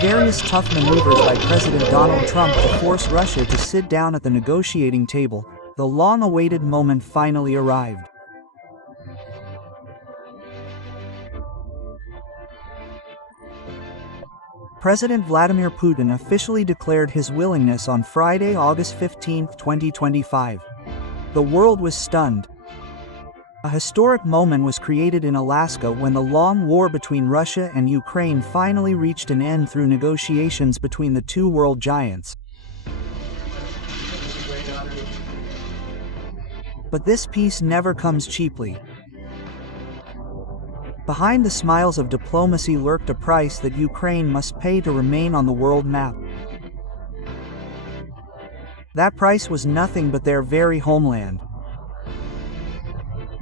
various tough maneuvers by President Donald Trump to force Russia to sit down at the negotiating table, the long-awaited moment finally arrived. President Vladimir Putin officially declared his willingness on Friday, August 15, 2025. The world was stunned. A historic moment was created in Alaska when the long war between Russia and Ukraine finally reached an end through negotiations between the two world giants. But this peace never comes cheaply. Behind the smiles of diplomacy lurked a price that Ukraine must pay to remain on the world map. That price was nothing but their very homeland.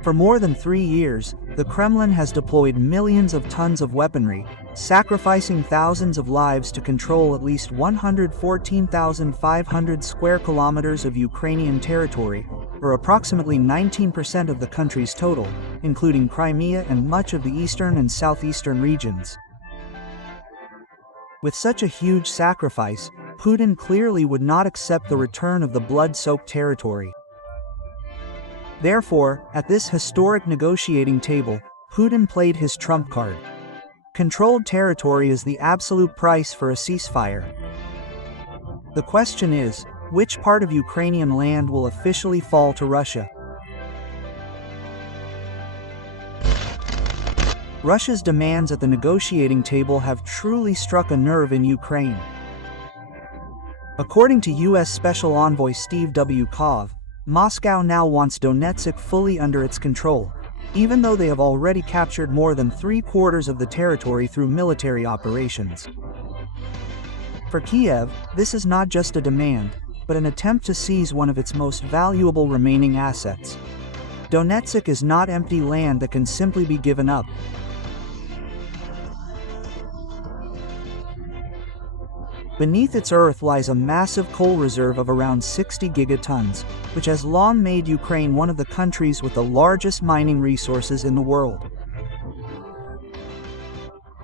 For more than 3 years, the Kremlin has deployed millions of tons of weaponry, sacrificing thousands of lives to control at least 114,500 square kilometers of Ukrainian territory, or approximately 19% of the country's total, including Crimea and much of the eastern and southeastern regions. With such a huge sacrifice, Putin clearly would not accept the return of the blood-soaked territory. Therefore, at this historic negotiating table, Putin played his trump card. Controlled territory is the absolute price for a ceasefire. The question is, which part of Ukrainian land will officially fall to Russia? Russia's demands at the negotiating table have truly struck a nerve in Ukraine. According to U.S. Special Envoy Steve W. Kov, Moscow now wants Donetsk fully under its control, even though they have already captured more than 3/4 of the territory through military operations. For Kiev, this is not just a demand, but an attempt to seize one of its most valuable remaining assets. Donetsk is not empty land that can simply be given up. Beneath its earth lies a massive coal reserve of around 60 gigatons, which has long made Ukraine one of the countries with the largest mining resources in the world.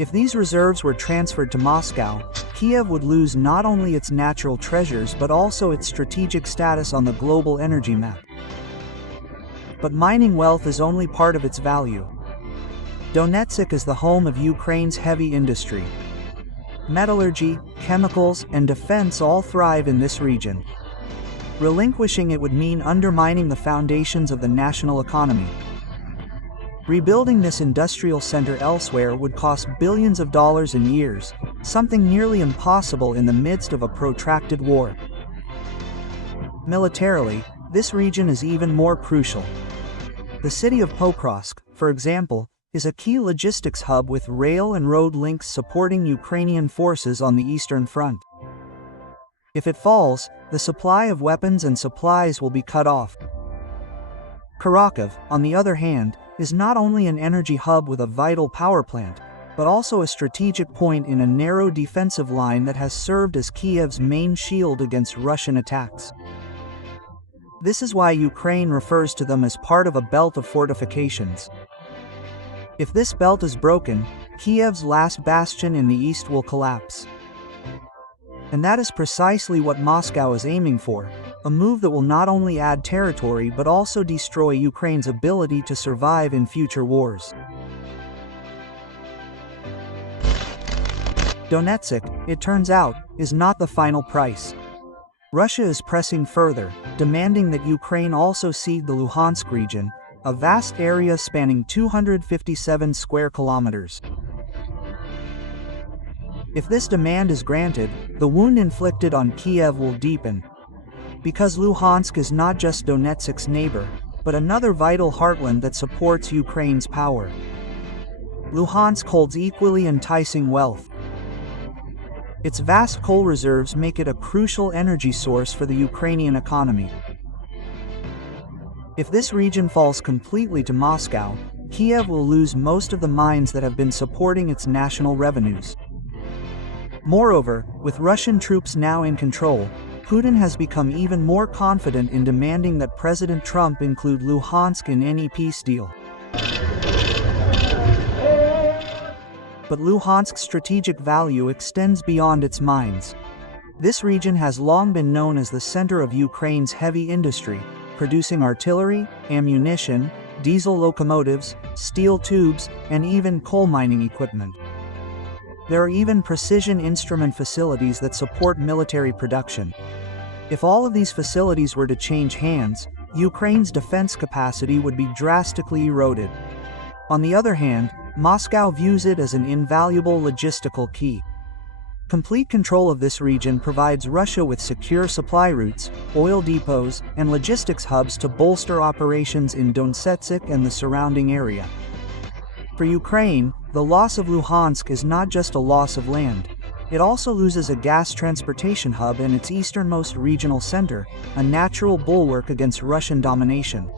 If these reserves were transferred to Moscow, Kiev would lose not only its natural treasures but also its strategic status on the global energy map. But mining wealth is only part of its value. Donetsk is the home of Ukraine's heavy industry. Metallurgy, chemicals, and defense all thrive in this region. Relinquishing it would mean undermining the foundations of the national economy. Rebuilding this industrial center elsewhere would cost billions of dollars in years, something nearly impossible in the midst of a protracted war. Militarily, this region is even more crucial. The city of Pokrovsk, for example, is a key logistics hub with rail and road links supporting Ukrainian forces on the Eastern Front. If it falls, the supply of weapons and supplies will be cut off. Kharkiv, on the other hand, is not only an energy hub with a vital power plant, but also a strategic point in a narrow defensive line that has served as Kiev's main shield against Russian attacks. This is why Ukraine refers to them as part of a belt of fortifications. If this belt is broken, Kiev's last bastion in the east will collapse. And that is precisely what Moscow is aiming for, a move that will not only add territory but also destroy Ukraine's ability to survive in future wars. Donetsk, it turns out, is not the final price. Russia is pressing further, demanding that Ukraine also cede the Luhansk region, a vast area spanning 257 square kilometers. If this demand is granted, the wound inflicted on Kiev will deepen. Because Luhansk is not just Donetsk's neighbor, but another vital heartland that supports Ukraine's power. Luhansk holds equally enticing wealth. Its vast coal reserves make it a crucial energy source for the Ukrainian economy. If this region falls completely to Moscow, Kiev will lose most of the mines that have been supporting its national revenues. Moreover, with Russian troops now in control, Putin has become even more confident in demanding that President Trump include Luhansk in any peace deal. But Luhansk's strategic value extends beyond its mines. This region has long been known as the center of Ukraine's heavy industry, producing artillery, ammunition, diesel locomotives, steel tubes, and even coal mining equipment. There are even precision instrument facilities that support military production. If all of these facilities were to change hands, Ukraine's defense capacity would be drastically eroded. On the other hand, Moscow views it as an invaluable logistical key. Complete control of this region provides Russia with secure supply routes, oil depots, and logistics hubs to bolster operations in Donetsk and the surrounding area. For Ukraine, the loss of Luhansk is not just a loss of land. It also loses a gas transportation hub in its easternmost regional center, a natural bulwark against Russian domination.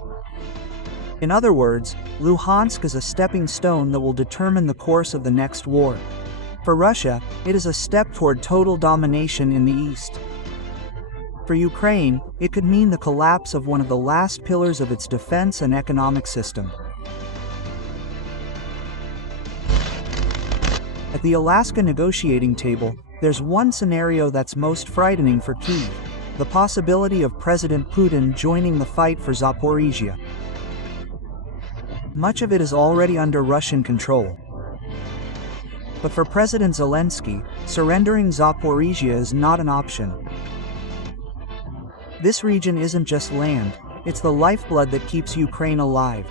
In other words, Luhansk is a stepping stone that will determine the course of the next war. For Russia, it is a step toward total domination in the east. For Ukraine, it could mean the collapse of one of the last pillars of its defense and economic system. At the Alaska negotiating table, there's one scenario that's most frightening for Kyiv: the possibility of President Putin joining the fight for Zaporizhia. Much of it is already under Russian control. But for President Zelensky, surrendering Zaporizhia is not an option. This region isn't just land, it's the lifeblood that keeps Ukraine alive.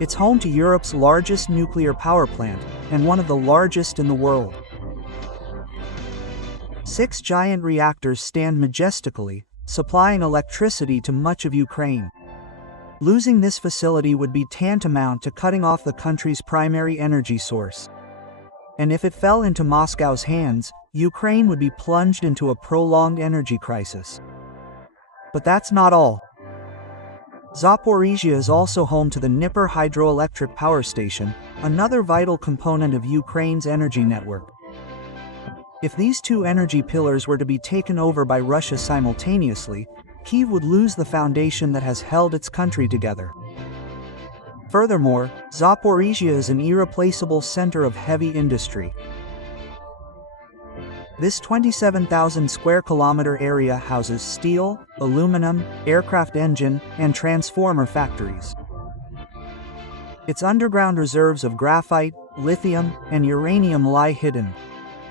It's home to Europe's largest nuclear power plant, and one of the largest in the world. 6 giant reactors stand majestically, supplying electricity to much of Ukraine. Losing this facility would be tantamount to cutting off the country's primary energy source. And if it fell into Moscow's hands, Ukraine would be plunged into a prolonged energy crisis. But that's not all. Zaporizhia is also home to the Dnieper hydroelectric power station, another vital component of Ukraine's energy network. If these two energy pillars were to be taken over by Russia simultaneously, Kyiv would lose the foundation that has held its country together. Furthermore, Zaporizhia is an irreplaceable center of heavy industry. This 27,000 square kilometer area houses steel, aluminum, aircraft engine, and transformer factories. Its underground reserves of graphite, lithium, and uranium lie hidden,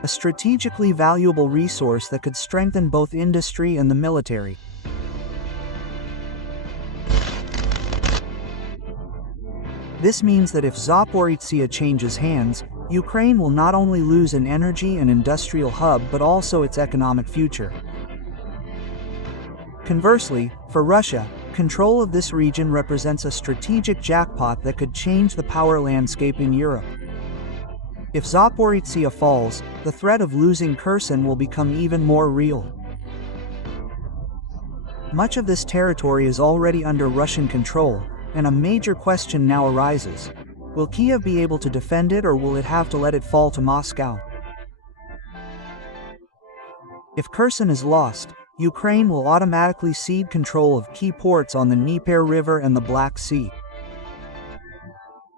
a strategically valuable resource that could strengthen both industry and the military. This means that if Zaporizhia changes hands, Ukraine will not only lose an energy and industrial hub but also its economic future. Conversely, for Russia, control of this region represents a strategic jackpot that could change the power landscape in Europe. If Zaporizhia falls, the threat of losing Kherson will become even more real. Much of this territory is already under Russian control, and a major question now arises: will Kyiv be able to defend it, or will it have to let it fall to Moscow? If Kherson is lost, Ukraine will automatically cede control of key ports on the Dnieper River and the Black Sea.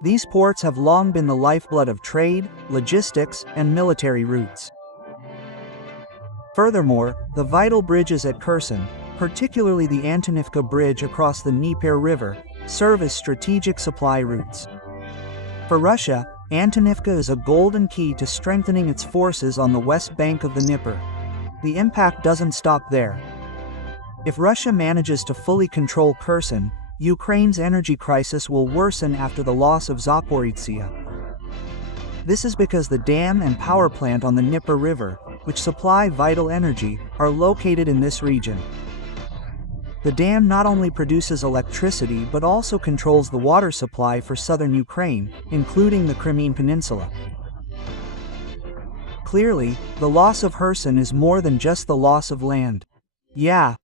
These ports have long been the lifeblood of trade, logistics, and military routes. Furthermore, the vital bridges at Kherson, particularly the Antonivka Bridge across the Dnieper River, serve as strategic supply routes. For Russia, Antonivka is a golden key to strengthening its forces on the west bank of the Dnieper. The impact doesn't stop there. If Russia manages to fully control Kherson, Ukraine's energy crisis will worsen after the loss of Zaporizhia. This is because the dam and power plant on the Dnieper River, which supply vital energy, are located in this region. The dam not only produces electricity but also controls the water supply for southern Ukraine, including the Crimean Peninsula. Clearly, the loss of Kherson is more than just the loss of land. Yeah,